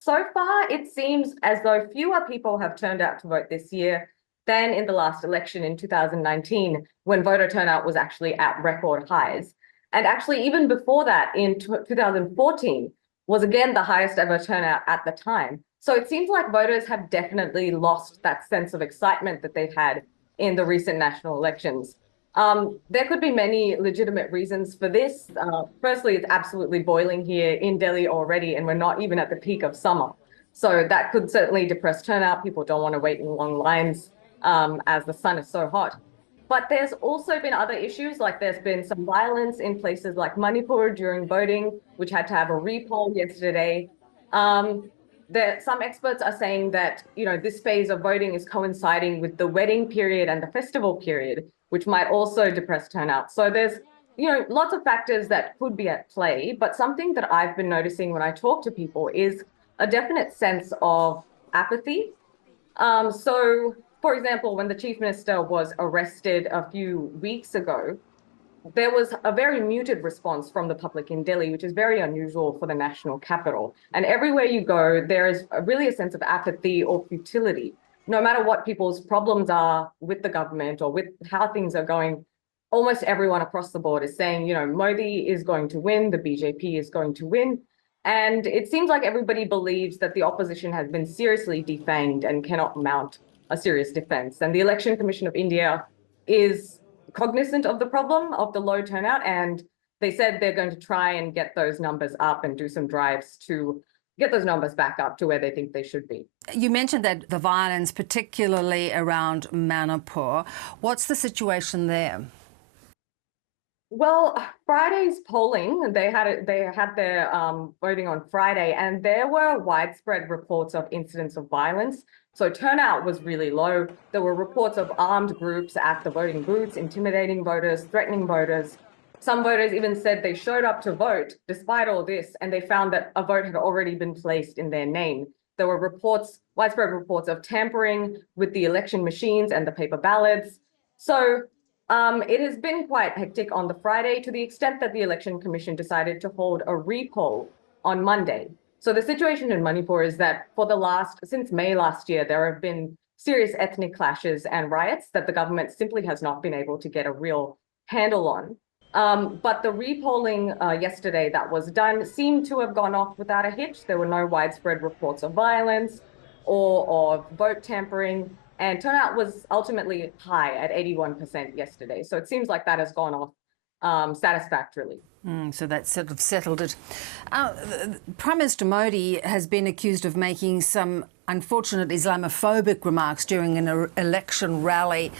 So far, it seems as though fewer people have turned out to vote this year than in the last election in 2019, when voter turnout was actually at record highs. And actually, even before that, in 2014, was again the highest ever turnout at the time. So it seems like voters have definitely lost that sense of excitement that they've had in the recent national elections. There could be many legitimate reasons for this. Firstly, it's absolutely boiling here in Delhi already, and we're not even at the peak of summer. So that could certainly depress turnout. People don't want to wait in long lines as the sun is so hot. But there's also been other issues, like there's been some violence in places like Manipur during voting, which had to have a repoll yesterday. Some experts are saying that, this phase of voting is coinciding with the wedding period and the festival period, which might also depress turnout. So there's, lots of factors that could be at play. But something that I've been noticing when I talk to people is a definite sense of apathy. So, for example, when the chief minister was arrested a few weeks ago, there was a very muted response from the public in Delhi, which is very unusual for the national capital. And everywhere you go, there is really a sense of apathy or futility. No matter what people's problems are with the government or with how things are going, almost everyone across the board is saying, Modi is going to win, the BJP is going to win. And it seems like everybody believes that the opposition has been seriously defanged and cannot mount a serious defense. And the Election Commission of India is cognizant of the problem of the low turnout, and they said they're going to try and get those numbers up and do some drives to get those numbers back up to where they think they should be. You mentioned that the violence, particularly around Manipur. What's the situation there? Well, Friday's polling, they had their voting on Friday, and there were widespread reports of incidents of violence. So turnout was really low. There were reports of armed groups at the voting booths, intimidating voters, threatening voters. Some voters even said they showed up to vote despite all this, and they found that a vote had already been placed in their name. There were widespread reports of tampering with the election machines and the paper ballots. So it has been quite hectic on the Friday, to the extent that the Election Commission decided to hold a repoll on Monday. So the situation in Manipur is that since May last year, there have been serious ethnic clashes and riots that the government simply has not been able to get a real handle on. But the repolling yesterday that was done seemed to have gone off without a hitch. There were no widespread reports of violence or of vote tampering, and turnout was ultimately high at 81% yesterday. So it seems like that has gone off satisfactorily. So that sort of settled it. Prime Minister Modi has been accused of making some unfortunate Islamophobic remarks during an election rally.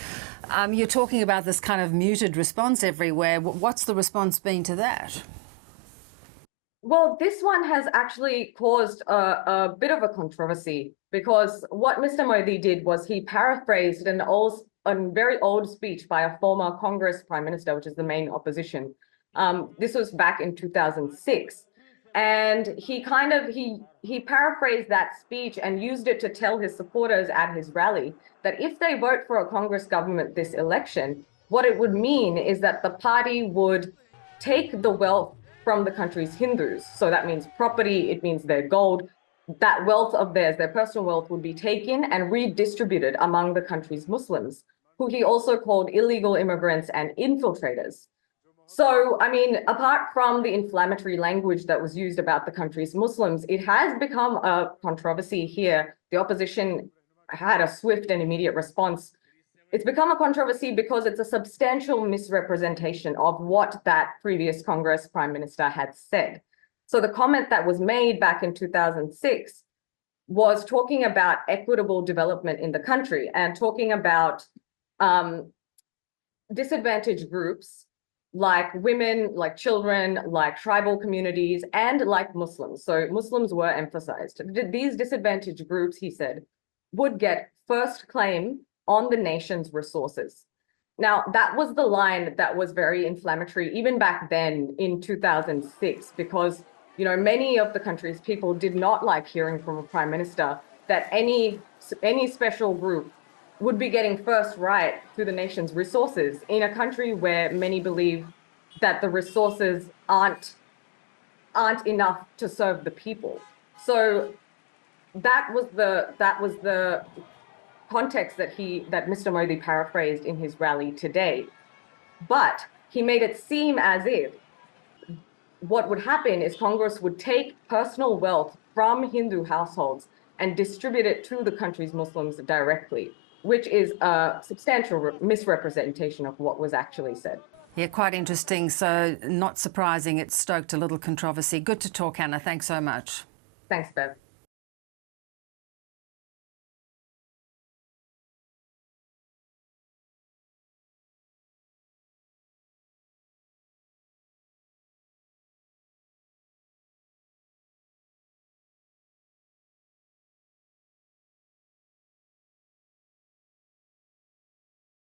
You're talking about this kind of muted response everywhere. What's the response been to that? Well, this one has actually caused a bit of a controversy, because what Mr. Modi did was he paraphrased a very old speech by a former Congress Prime Minister, which is the main opposition. This was back in 2006. And he paraphrased that speech and used it to tell his supporters at his rally that if they vote for a Congress government this election, what it would mean is that the party would take the wealth from the country's Hindus. So that means property, it means their gold. That wealth of theirs, their personal wealth, would be taken and redistributed among the country's Muslims, who he also called illegal immigrants and infiltrators. So, I mean, apart from the inflammatory language that was used about the country's Muslims, it has become a controversy here. The opposition had a swift and immediate response. It's become a controversy because it's a substantial misrepresentation of what that previous Congress Prime Minister had said. So the comment that was made back in 2006 was talking about equitable development in the country and talking about disadvantaged groups like women, like children, like tribal communities, and like Muslims. So Muslims were emphasized. These disadvantaged groups, he said, would get first claim on the nation's resources. Now, that was the line that was very inflammatory even back then in 2006, because many of the country's people did not like hearing from a prime minister that any special group would be getting first right to the nation's resources in a country where many believe that the resources aren't enough to serve the people. So that was the context that Mr. Modi paraphrased in his rally today. But he made it seem as if what would happen is Congress would take personal wealth from Hindu households and distribute it to the country's Muslims directly, which is a substantial misrepresentation of what was actually said. Yeah, quite interesting. So not surprising it stoked a little controversy. Good to talk, Anna. Thanks so much. Thanks, Bev.